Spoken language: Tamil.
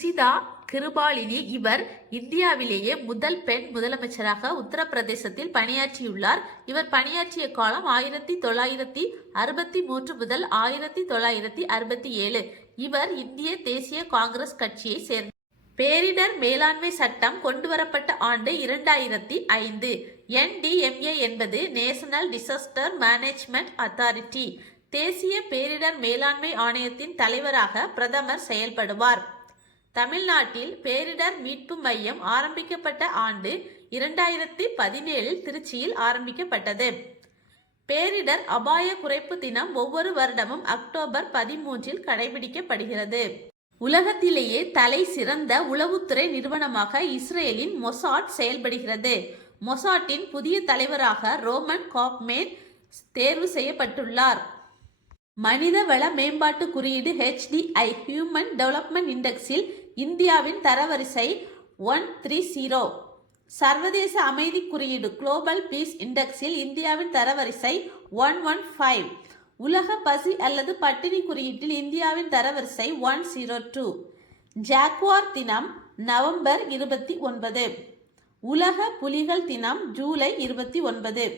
சுசிதா கிருபாலினி இவர் இந்தியாவிலேயே முதல் பெண் முதலமைச்சராக உத்தரப்பிரதேசத்தில் பணியாற்றியுள்ளார். இவர் பணியாற்றிய காலம் 1963 முதல் 1967. இவர் இந்திய தேசிய காங்கிரஸ் கட்சியை சேர்ந்தார். பேரிடர் மேலாண்மை சட்டம் கொண்டுவரப்பட்ட ஆண்டு 2005. NDMA என்பது நேஷனல் டிசாஸ்டர் மேனேஜ்மெண்ட் அத்தாரிட்டி. தேசிய பேரிடர் மேலாண்மை ஆணையத்தின் தலைவராக பிரதமர் செயல்படுவார். தமிழ்நாட்டில் பேரிடர் மீட்பு மையம் ஆரம்பிக்கப்பட்ட ஆண்டு 2017 திருச்சியில் ஆரம்பிக்கப்பட்டது. பேரிடர் அபாய குறைப்பு தினம் ஒவ்வொரு வருடமும் அக்டோபர் 13 கடைபிடிக்கப்படுகிறது. உலகத்திலேயே தலை சிறந்த உளவுத்துறை நிறுவனமாக இஸ்ரேலின் மொசாட் செயல்படுகிறது. மொசாட்டின் புதிய தலைவராக ரோமன் காப்மேன் தேர்வு செய்யப்பட்டுள்ளார். மனிதவள மேம்பாட்டு குறியீடு HDI ஹியூமன் டெவலப்மெண்ட் இண்டெக்ஸில் இந்தியாவின் தரவரிசை 130. சர்வதேச அமைதி குறியீடு குளோபல் பீஸ் இண்டெக்ஸில் இந்தியாவின் தரவரிசை 115. உலக பசி அல்லது பட்டினி குறியீட்டில் இந்தியாவின் தரவரிசை 102. ஜாக்குவார் தினம் நவம்பர் 29. உலக புலிகள் தினம் ஜூலை 29.